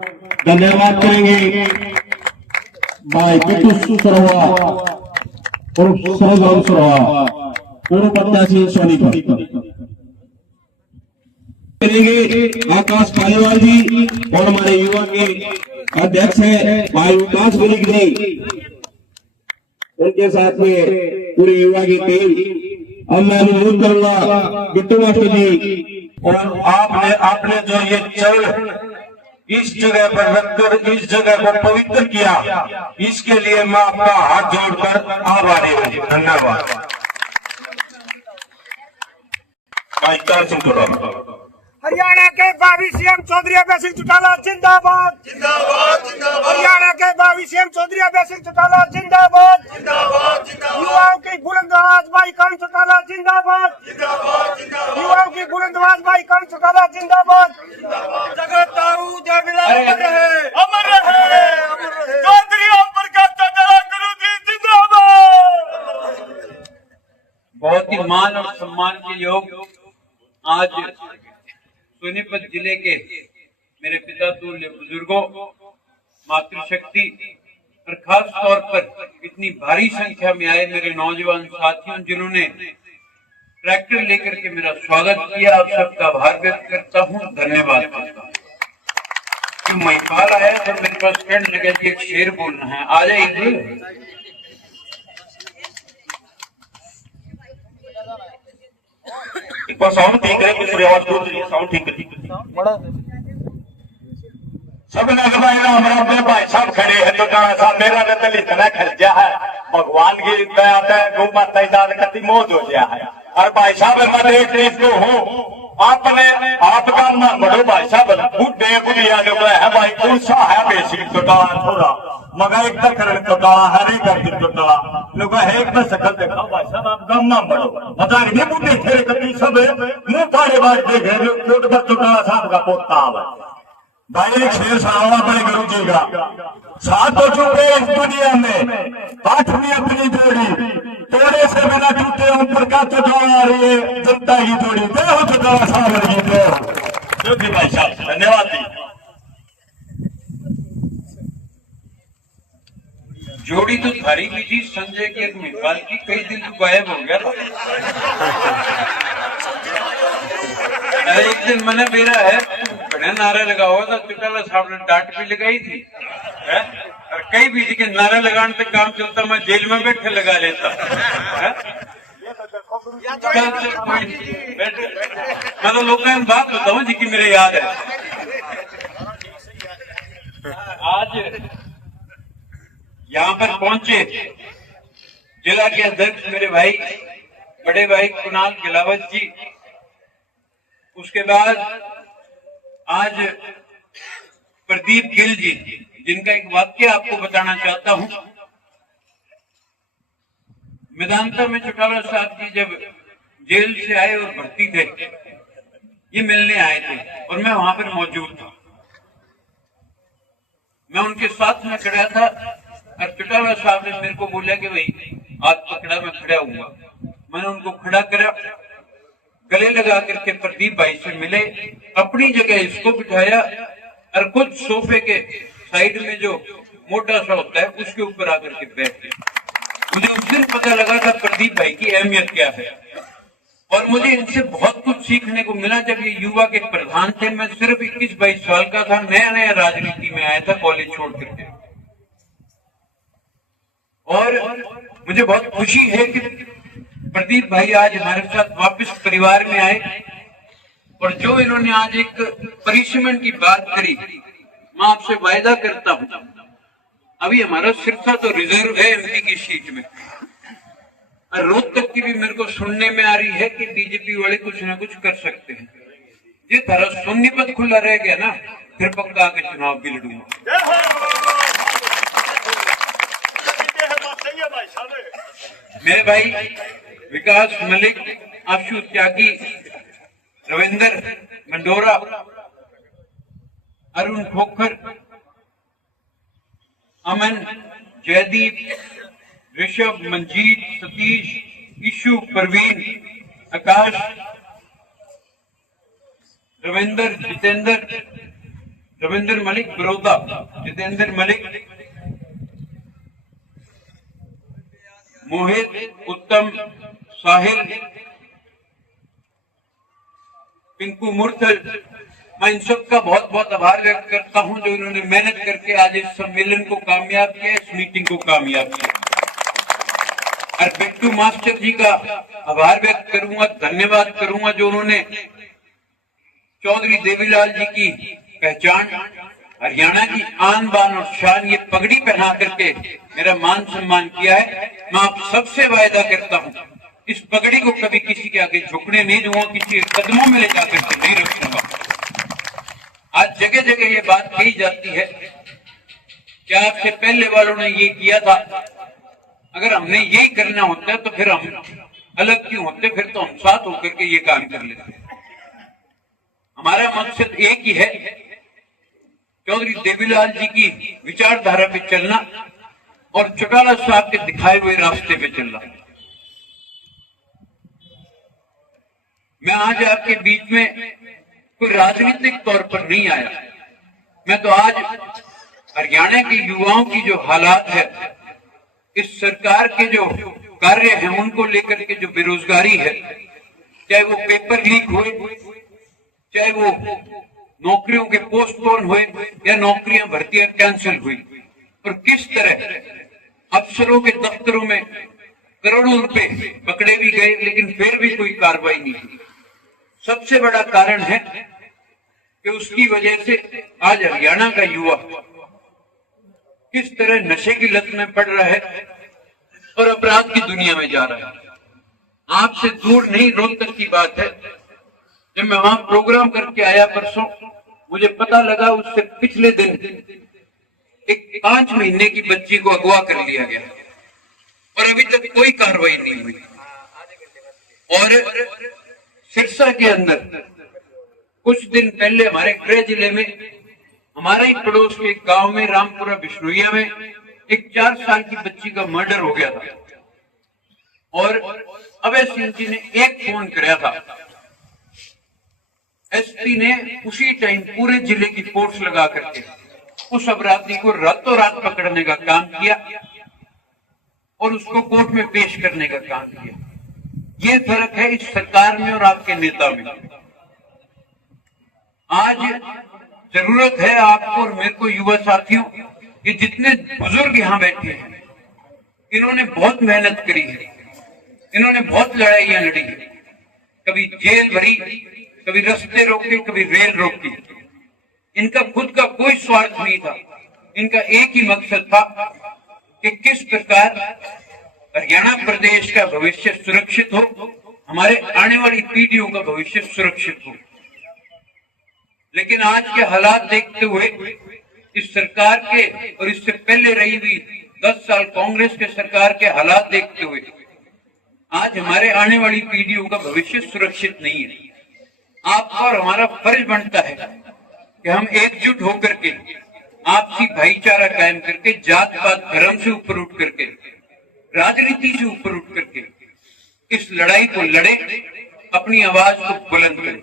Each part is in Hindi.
धन्यवाद करेंगे भाई किटू सरवा और सरगम सरवा पूर्व प्रत्याशी सोनीपत करेंगे आकाश पालीवाल जी और हमारे युवा के अध्यक्ष है भाई विकास मलिक जी, उनके साथ में पूरी युवा की टीम। अब मैं अनुरोध करूंगा बिट्टू मास्टर जी, और आपने जो ये चरण इस जगह पर रखकर इस जगह को पवित्र किया, इसके लिए मैं आपका हाथ जोड़कर आभारी हूँ। धन्यवाद। हरियाणा के 22 सीएम चौधरी अभय सिंह चौटाला जिंदाबाद जिंदाबाद जिंदाबाद। हरियाणा के 22 सीएम चौधरी अभय सिंह चौटाला जिंदाबाद जिंदाबाद जिंदाबाद। युवाओं की बुलंद आवाज भाई कान चौटाला जिंदाबाद जिंदाबाद जिंदाबाद। युवाओं की बुलंद आवाज भाई कान चौटाला जिंदाबाद जिंदाबाद। जगताऊ जय बिलाल अमर रहे अमर रहे अमर रहे। चौधरी ओम प्रकाश चौटाला गुरु जी जिंदाबाद। बहुत ही मान और सम्मान के योग आज सोनीपत जिले के मेरे पिता तुल्य बुजुर्गों, मातृशक्ति और खास तौर पर इतनी भारी संख्या में आए मेरे नौजवान साथियों जिन्होंने ट्रैक्टर लेकर के मेरा स्वागत किया, आप सबका आभार व्यक्त करता हूँ, धन्यवाद करता हूँ। महिपाल आया तो मेरे पास फ्रेंड लगे कि एक शेर बोलना है, आ जाइए। साउंड ठीक है, दूसरी आवाज दूर साउंड ठीक है। सब हमारे भाई साहब खड़े हैं तो साहब मेरा नतल इतना खर्चा है, भगवान की दया गौ माता कति मौज हो गया है। और भाई साहब मैं एक चीज को हूँ, आपने आपका बड़ो भाई साहब बुढ़े बुढ़िया है भाई कौन सा है बेसिक चौटाला थोड़ा मगा एक करण चौटाला है नहीं करती चौटाला लोग है एक शकल देखा भाई साहब आप गम ना बढ़ो मजाक नहीं बुढ़े थे कभी सब मुंह फाड़े बात देखे चौटाला साहब का पोता है भाई। एक शेर सुनाऊंगा अपने गुरु जी का। सात हो चुके इस दुनिया में आठवीं अपनी जोड़ी तोड़े से बिना टूटे ओम प्रकाश चौटाला आ रही है जनता की जोड़ी दे हो चौटाला साहब की दे भाई साहब धन्यवाद जी। जोड़ी तो थारी भी थी संजय के महिपाल की, कई दिन तो गायब हो गया था। एक दिन मैंने मेरा है बड़े नारा लगा हुआ था, चौटाला साहब ने डांट भी लगाई थी है? और कई भी थी कि नारा लगाने तक काम चलता, मैं जेल में बैठे लगा लेता है? मैं तो लोगों को बात बताऊं जी की मेरे याद है। आज यहाँ पर पहुंचे जिला के अध्यक्ष मेरे भाई बड़े भाई कुणाल गिलावत जी, उसके बाद आज प्रदीप गिल जी, जिनका एक वाक्य आपको बताना चाहता हूं। मेदांता में चौटाला साहब जी जब जेल से आए और भर्ती थे, ये मिलने आए थे और मैं वहां पर मौजूद था। मैं उनके साथ में खड़ा था और चौटाला साहब ने मेरे को बोला कि भाई हाथ पकड़ा, मैं खड़ा हुआ। मैंने उनको खड़ा करा, गले लगा करके प्रदीप भाई से मिले, अपनी जगह इसको बिठाया और खुद सोफे के साइड में जो मोटा सा होता है उसके ऊपर आकर के बैठ गए। मुझे उस दिन पता लगा था प्रदीप भाई की अहमियत क्या है और मुझे इनसे बहुत कुछ सीखने को मिला। जब ये युवा के प्रधान थे, मैं सिर्फ 21-22 साल का था, नया नया राजनीति में आया था कॉलेज छोड़ करके, और मुझे बहुत खुशी है कि प्रदीप भाई आज हमारे साथ वापस परिवार में आए। और जो इन्होंने आज एक परिश्रम की बात करी, मैं आपसे वायदा करता हूं, अभी हमारा सिरसा तो रिजर्व है एमपी की सीट में, और रोहतक की भी मेरे को सुनने में आ रही है कि बीजेपी वाले कुछ ना कुछ कर सकते हैं। ये तरह सोनीपत खुला रह गया ना, फिर पक्का आके चुनाव भी लड़ूंगा। मेरे भाई विकास मलिक, आशु त्यागी, रविंदर मंडोरा, अरुण खोखर, अमन, जयदीप, ऋषभ, मंजीत, सतीश, ईशु, परवीन, आकाश, रविंदर, जितेंद्र, रविंद्र मलिक बड़ौदा, जितेंद्र मलिक, मोहित, उत्तम, साहिल, पिंकू मुर्थल, मैं इन सब का बहुत बहुत आभार व्यक्त करता हूं जो इन्होंने मेहनत करके आज इस सम्मेलन को कामयाब किया, इस मीटिंग को कामयाब किया। और बिट्टू मास्टर जी का आभार व्यक्त करूंगा, धन्यवाद करूंगा जो उन्होंने चौधरी देवीलाल जी की पहचान, हरियाणा की आन बान और शान, ये पगड़ी पहना करके मेरा मान सम्मान किया है। मैं आप सबसे वायदा करता हूं इस पगड़ी को कभी किसी के आगे झुकने नहीं दूंगा, किसी के कदमों में ले जाकर के नहीं रखूंगा। आज जगह जगह ये बात कही जाती है कि आपसे पहले वालों ने ये किया था, अगर हमने यही करना होता तो फिर हम अलग क्यों होते, फिर तो हम साथ होकर के ये काम कर लेते। हमारा मकसद एक ही है, चौधरी देवीलाल जी की विचारधारा पे चलना और चौटाला साहब के दिखाए हुए रास्ते पे चलना। मैं आज आपके बीच में कोई राजनीतिक तौर पर नहीं आया, मैं तो आज हरियाणा के युवाओं की जो हालात है, इस सरकार के जो कार्य हैं उनको लेकर के जो बेरोजगारी है, चाहे वो पेपर लीक हुए, चाहे वो नौकरियों के पोस्टपोन हुए या नौकरियां भर्तियां कैंसिल हुई, और किस तरह अफसरों के दफ्तरों में करोड़ों रुपए पकड़े भी गए लेकिन फिर भी कोई कार्रवाई नहीं हुई। सबसे बड़ा कारण है कि उसकी वजह से आज हरियाणा का युवा किस तरह नशे की लत में पड़ रहा है और अपराध की दुनिया में जा रहा है। आपसे दूर नहीं रोहतक की बात है, जब मैं वहां प्रोग्राम करके आया परसों, मुझे पता लगा उससे पिछले दिन एक 5 महीने की बच्ची को अगवा कर लिया गया और अभी तक कोई कार्रवाई नहीं हुई। और सिरसा के अंदर कुछ दिन पहले हमारे गृह जिले में, हमारे ही पड़ोस के गांव में, रामपुरा बिश्नोइया में एक 4 साल की बच्ची का मर्डर हो गया था और अभय सिंह जी ने एक फोन कराया था। एसपी ने उसी टाइम पूरे जिले की फोर्स लगा करके उस अपराधी को रातों रात पकड़ने का काम किया और उसको कोर्ट में पेश करने का काम किया। ये फर्क है इस सरकार में और आपके नेता में। आज जरूरत है आपको और मेरे को, युवा साथियों, कि जितने बुजुर्ग यहाँ बैठे हैं, इन्होंने बहुत मेहनत करी है, इन्होंने बहुत लड़ाइयां लड़ी है, कभी जेल भरी, कभी रास्ते रोके, कभी रेल रोकी। इनका खुद का कोई स्वार्थ नहीं था, इनका एक ही मकसद था कि किस प्रकार हरियाणा प्रदेश का भविष्य सुरक्षित हो, हमारे आने वाली पीढ़ियों का भविष्य सुरक्षित हो। लेकिन आज के हालात देखते हुए, इस सरकार के और इससे पहले रही हुई 10 साल कांग्रेस के सरकार के हालात देखते हुए, आज हमारे आने वाली पीढ़ियों का भविष्य सुरक्षित नहीं है। आपका और हमारा फर्ज बनता है कि हम एकजुट होकर के आपसी भाईचारा कायम करके, जात पात धर्म से ऊपर उठ करके, राजनीति से ऊपर उठ करके इस लड़ाई को लड़े, अपनी आवाज को बुलंद करें।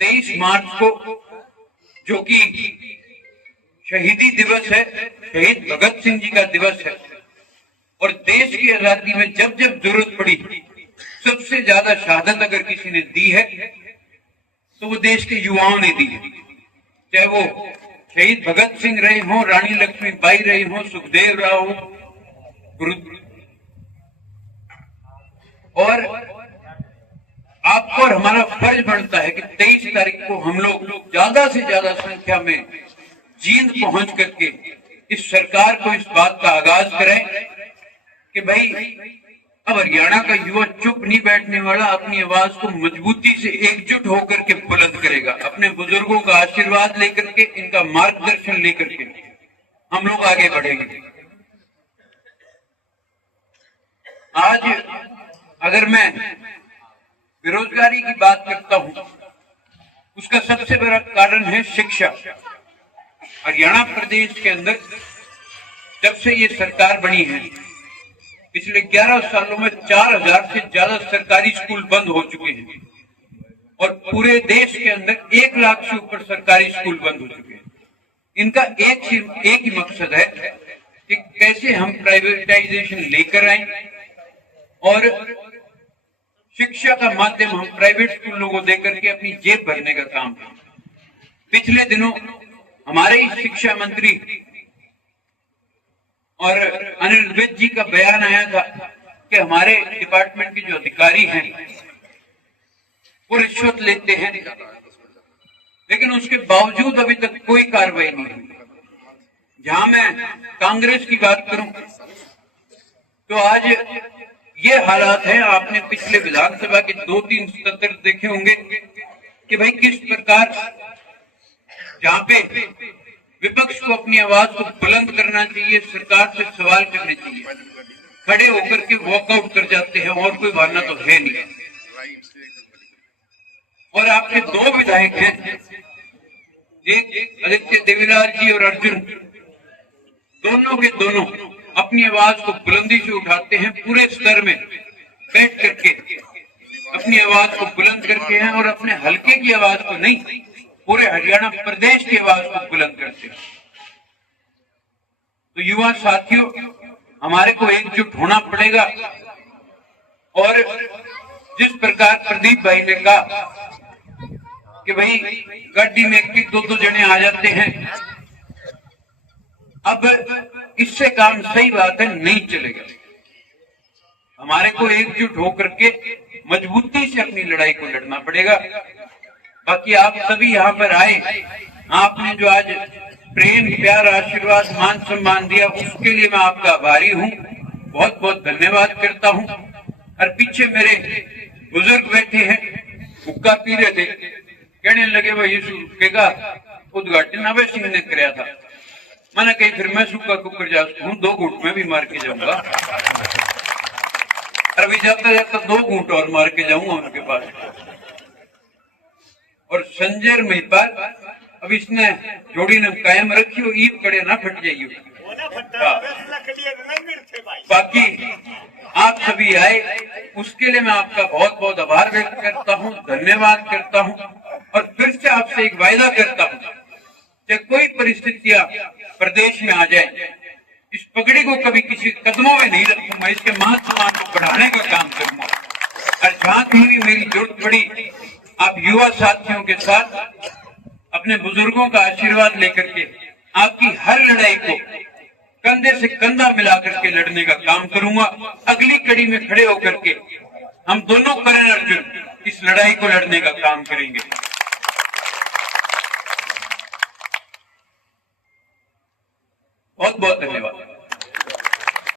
23 मार्च को जो कि शहीदी दिवस है, शहीद भगत सिंह जी का दिवस है, और देश की आजादी में जब जब जरूरत पड़ी सबसे ज्यादा शहादत अगर किसी ने दी है तो वो देश के युवाओं ने दी है। चाहे वो शहीद भगत सिंह रहे हों, रानी लक्ष्मीबाई रही हों, सुखदेव राव हो, और आपको और हमारा फर्ज बनता है कि 23 तारीख को हम लोग ज्यादा से ज्यादा संख्या में जींद पहुंच करके इस सरकार को इस बात का आगाज करें कि भाई अब हरियाणा का युवा चुप नहीं बैठने वाला, अपनी आवाज को मजबूती से एकजुट होकर के बुलंद करेगा। अपने बुजुर्गों का आशीर्वाद लेकर के, इनका मार्गदर्शन लेकर के हम लोग आगे बढ़ेंगे। आज अगर मैं बेरोजगारी की बात करता हूं, उसका सबसे बड़ा कारण है शिक्षा। हरियाणा प्रदेश के अंदर जब से ये सरकार बनी है, पिछले 11 सालों में 4000 से ज्यादा सरकारी स्कूल बंद हो चुके हैं और पूरे देश के अंदर 1 लाख से ऊपर सरकारी स्कूल बंद हो चुके हैं। इनका एक ही मकसद है कि कैसे हम प्राइवेटाइजेशन लेकर आए और शिक्षा का माध्यम हम प्राइवेट स्कूलों को देकर के अपनी जेब भरने का काम करें। पिछले दिनों हमारे ही शिक्षा मंत्री और अनिल विज जी का बयान आया था कि हमारे डिपार्टमेंट के जो अधिकारी हैं वो रिश्वत लेते हैं, लेकिन उसके बावजूद अभी तक कोई कार्रवाई नहीं हुई। जहां मैं कांग्रेस की बात करूं तो आज ये हालात है, आपने पिछले विधानसभा के 2-3 सत्र देखे होंगे कि भाई किस प्रकार जहां पे विपक्ष को अपनी आवाज को बुलंद करना चाहिए, सरकार से सवाल करने चाहिए, खड़े होकर के वॉकआउट कर जाते हैं और कोई बहाना तो है नहीं। और आपके 2 विधायक हैं, एक आदित्य देवीलाल जी और अर्जुन, दोनों के दोनों अपनी आवाज को बुलंदी से उठाते हैं, पूरे स्तर में बैठ करके अपनी आवाज को बुलंद करते हैं और अपने हलके की आवाज को नहीं, पूरे हरियाणा प्रदेश की आवाज को बुलंद करते हैं। तो युवा साथियों, हमारे को एकजुट होना पड़ेगा और जिस प्रकार प्रदीप भाई ने कहा कि भाई गाड़ी में 1-2 जने आ जाते हैं, अब इससे काम सही बात है नहीं चलेगा। हमारे को एकजुट होकर के मजबूती से अपनी लड़ाई को लड़ना पड़ेगा। बाकी आप सभी यहाँ पर आए, आपने जो आज प्रेम, प्यार, आशीर्वाद, मान सम्मान दिया, उसके लिए मैं आपका आभारी हूँ, बहुत बहुत धन्यवाद करता हूँ। और पीछे मेरे बुजुर्ग बैठे हैं, हुक्का पी रहे थे, कहने लगे भाई हुक्के का उद्घाटन अभय सिंह ने कराया था। मैंने कही फिर मैं सूखा कुकर जाता हूँ, 2 घूंट में भी मार के जाऊंगा, अभी जाता जाता 2 घूंट और मार के जाऊंगा उनके पास। और संजय महिपाल, अब इसने जोड़ी ने कायम रखी हो, ईद कड़े ना फट जाइए। बाकी आप सभी आए, उसके लिए मैं आपका बहुत बहुत आभार व्यक्त करता हूँ, धन्यवाद करता हूँ। और फिर से आपसे एक वायदा करता हूँ कि कोई परिस्थितियां प्रदेश में आ जाए, इस पगड़ी को कभी किसी कदमों में नहीं रखूंगा, इसके मान सम्मान को बढ़ाने का काम करूंगा। और जहां कहीं भी मेरी जरूरत पड़ी, आप युवा साथियों के साथ अपने बुजुर्गों का आशीर्वाद लेकर के आपकी हर लड़ाई को कंधे से कंधा मिलाकर के लड़ने का काम करूंगा। अगली कड़ी में खड़े होकर के हम दोनों करण अर्जुन इस लड़ाई को लड़ने का काम करेंगे। बहुत बहुत धन्यवाद।